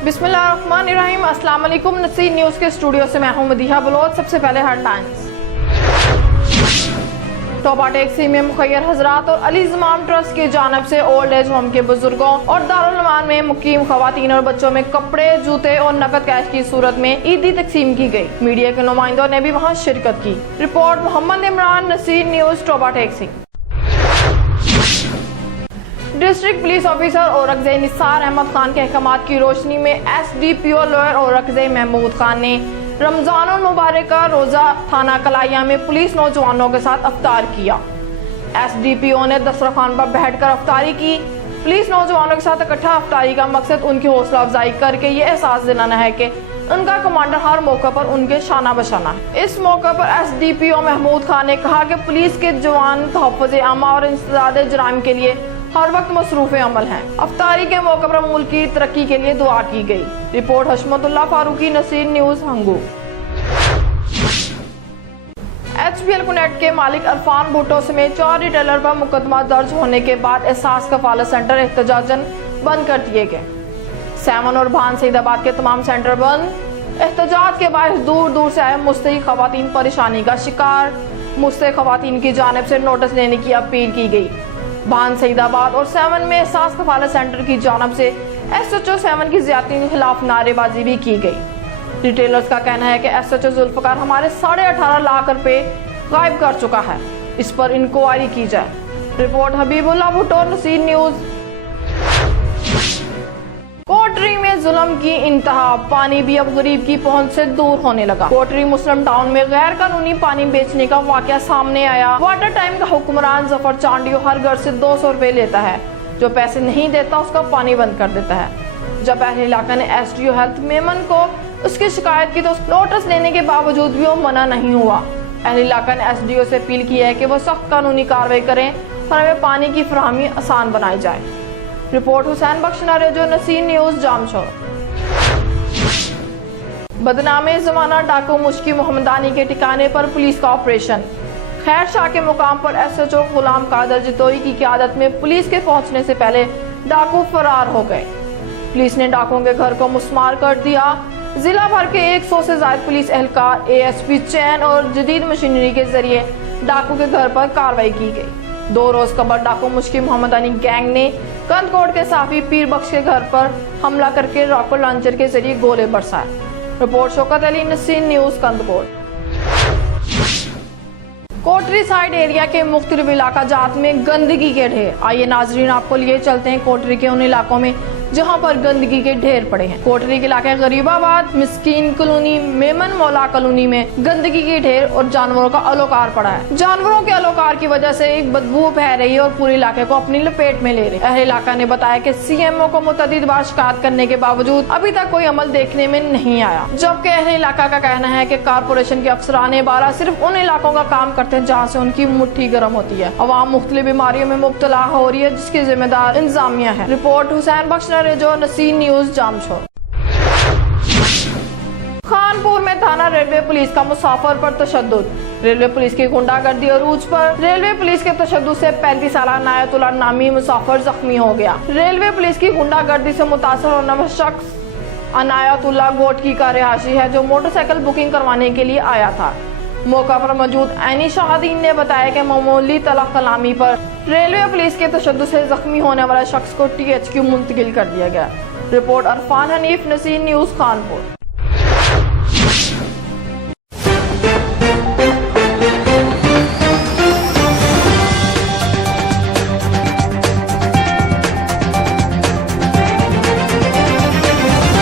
बिस्मिल्लाहिर्रहमानिर्रहीम। अस्सलाम वालेकुम। नसीर न्यूज़ के स्टूडियो से मैं हूं मदीहा बलोच। सबसे पहले हेडलाइंस। टोबा टैक्सी में मुखैर हजरात और अली ज़माम ट्रस्ट की जानिब से ओल्ड एज होम के बुजुर्गों और दारुल अमान में मुकीम खवातीन और बच्चों में कपड़े, जूते और नकद कैश की सूरत में ईदी तकसीम की गई। मीडिया के नुमाइंदों ने भी वहां शिरकत की। रिपोर्ट मोहम्मद इमरान, नसीर न्यूज़, टोबा टैक्सी। District police officer Orakzai Nisar Ahmed Khan के अहकामात की रोशनी में SDPO लोअर औरकज़ई महमूद खान ने रमजानुल मुबारक का रोजा थाना कलाइया में पुलिस नौजवानों के साथ अफ्तार किया। SDPO ने दस्तरखान पर बैठकर अफ्तारी की। पुलिस नौजवानों के साथ इकट्ठा अफ्तारी का मकसद उनकी हौसला अफजाई करके ये एहसास दिलाना है कि उनका कमांडर हर मौके पर उनके शाना बशाना है। इस मौके पर SDPO महमूद खान ने कहा कि पुलिस के जवान तहफ़्फ़ुज़ आमा और इंसदाद जराइम के लिए हर वक्त मसरूफ़ अमल हैं। अफ्तारी के मौके पर मुल्क की तरक्की के लिए दुआ की गई। Report Hashmatullah Farooqui, Naseer news, Hangu. HBL कुनेट के मालिक अरफान भुट्टो समेत 4 रिटेलर पर मुकदमा दर्ज होने के बाद एहसास कफालत सेंटर एहतजाजन बंद कर दिए गए। 7 और भान सईदाबाद के तमाम सेंटर बंद। एहतजाज के बायस दूर दूर से आए मुस्तहिक खवातीन परेशानी का शिकार। मुस्तहिक खवातीन की जानिब से नोटिस लेने की अपील की गई। भान सईदाबाद और 7 में एहसास कफालत सेंटर की जानिब से SHO 7 की ज्यादती के खिलाफ नारेबाजी भी की गई। रिटेलर्स का कहना है कि SHO जुल्फकार हमारे 18.5 लाख रुपए गायब कर चुका है, इस पर इंक्वायरी की जाए। Report Habibullah Bhutto, Naseer news. कोटरी में जुल्म की इंतहा, पानी भी अब गरीब की पहुंच से दूर होने लगा। कोटरी मुस्लिम टाउन में गैर कानूनी पानी बेचने का वाकया सामने आया। वाटर टाइम का हुक्मरान जफर चांडियो हर घर से 200 रुपए लेता है। जो पैसे नहीं देता उसका पानी बंद कर देता है। जब अहले इलाका ने SDO हेल्थ मेमन को उसकी शिकायत की तो नोटिस लेने के बावजूद भी वो मना नहीं हुआ। अहले इलाका ने SDO से अपील की है कि वो सख्त कानूनी कार्रवाई करें और हमें पानी की फराहमी आसान बनाई जाए। रिपोर्ट हुसैन बख्श नरेजो, नसीर न्यूज़, जामशोर। बदनामे ज़माना डाकू मुश्की मोहम्मदानी के ठिकाने पर पुलिस का ऑपरेशन। खैर शाह के मुकाम पर SHO गुलाम कादर जितोई की क़यादत में पुलिस के पहुंचने से पहले डाकू फरार हो गए। पुलिस ने डाकुओं के घर को मुस्मार कर दिया। जिला भर के 100 से ज्यादा पुलिस एहलकार ASP चैन और जदीद मशीनरी के जरिए डाकू के घर पर कार्रवाई की गई। 2 रोज कबल डाकू मुश्की मोहम्मदानी गैंग ने कंदकोट के साफी पीर बख्श के घर पर हमला करके रॉकेट लॉन्चर के जरिए गोले बरसाए। Report Shaukat Ali, Naseer news, Kandhkot. Kotri side area के मुख्तलिफ इलाका जात में गंदगी के ढेर। आइए नाजरीन, आपको लिए चलते हैं कोटरी के उन इलाकों में जहां पर गंदगी के ढेर पड़े हैं। कोटरी के इलाके गरीबाबाद, मिस्कीन कॉलोनी, मेमन मौला कॉलोनी में गंदगी के ढेर और जानवरों का अलोकार पड़ा है। जानवरों के अलोकार की वजह से एक बदबू फैल रही है और पूरे इलाके को अपनी लपेट में ले रहे। अहले इलाका ने बताया कि CMO को मुतअद्दिद बार शिकायत करने के बावजूद अभी तक कोई अमल देखने में नहीं आया। जबकि अहले इलाका का कहना है कि कारपोरेशन के अफसरान बाला सिर्फ उन इलाकों का काम करते हैं जहाँ से उनकी मुट्ठी गर्म होती है। अवाम मुख्तलिफ बीमारियों में मुब्तला हो रही है जिसकी जिम्मेदार इंतजामिया है। रिपोर्ट हुसैन बख्श नरेजो, नसीर न्यूज़, जामशोर। खानपुर में थाना रेलवे पुलिस का मुसाफिर पर तशद्दुद। रेलवे पुलिस की गुंडागर्दी अरूज पर। रेलवे पुलिस के तशद्दुद से 35 साला नायतुल्लाह नामी मुसाफिर जख्मी हो गया। रेलवे पुलिस की गुंडागर्दी से मुतासर होने वाला शख्स अनायतुल्लाह गोटकी का रिहायशी है जो मोटरसाइकिल बुकिंग करवाने के लिए आया था। मौका पर मौजूद ऐनी शाहदीन ने बताया कि मामूली तलब कलामी पर रेलवे पुलिस के तशद्दुद से जख्मी होने वाले शख्स को THQ मुंतकिल कर दिया गया। Report Arfan Hanif, Naseer news, Khanpur.